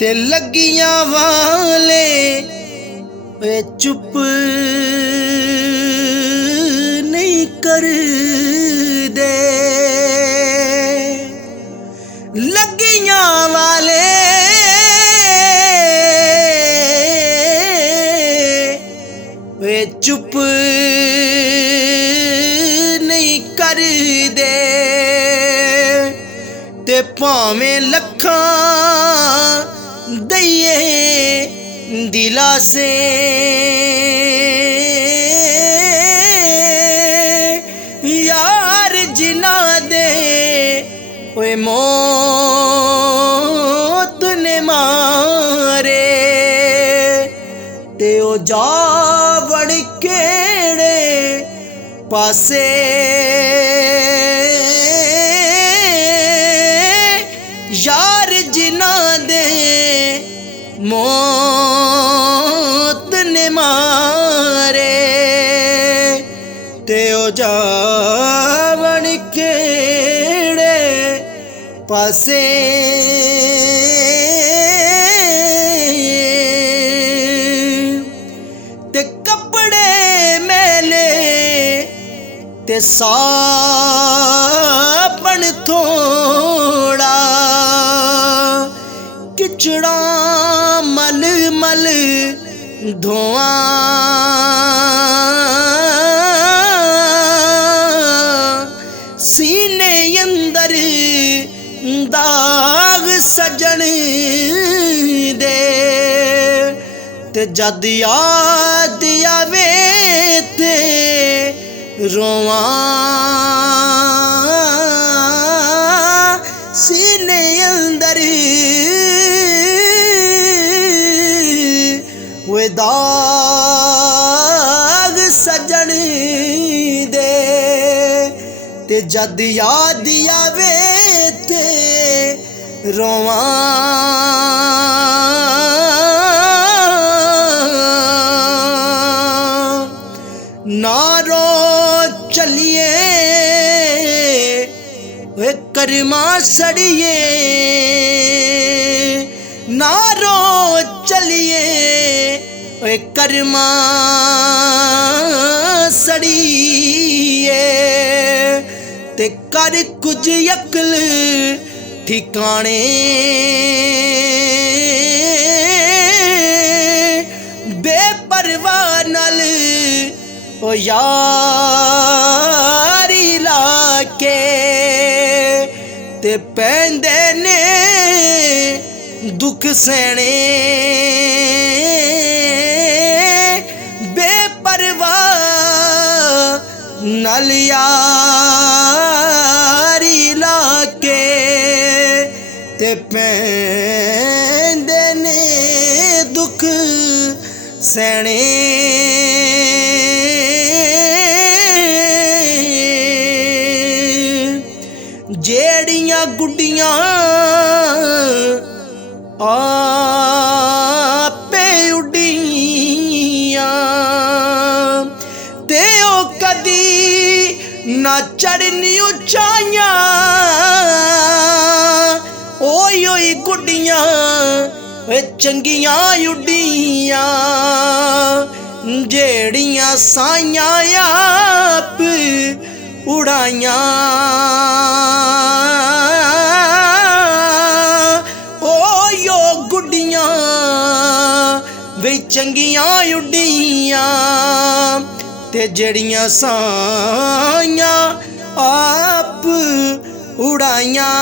ते लगियां वाले वे चुप नहीं कर दे, लगियां वाले वे चुप नहीं कर दे, ते भावें लखां दइए दिलासे यार जिना दे ओए मौत ने मारे, ते ओ जावड़ केड़े पासे यार जिना दे मौत ने मारे, ते ओ जावण केड़े पासे ते कपड़े मैले ते साबण थोड़ा, किचड़ा मल मल धोआ, सीने अंदर दाग सजन दे, ते जद याद आवे ते रोवा, सीने अंदर वे दाग सजन दे, ते जद याद आवे ते रोवा। ना रो चलिए वे करमा सड़िए, ना रो चलिए वे करमा सड़िए, ते कर कुछ अकल ठिकाने, बेपरवाह नाल ओ यारी लाके, ते पैंदे ने दुख सहने, बेपरवाह नाल यारी लाके, ते पैंदे ने दुख सहने। जेड़ियां गुड्डियां आपे उड्डियां, ते ओ कदी ना चढ़नी उचाइयां, ओई ओई गुड्डियां वे चंगियां उड्डियां, जेड़ियां साइयां आप उड़ाइयां, गुड्डियां वे चंगियां उड्डियां, ते जड़ियां साइयां आप उड़ाइयां।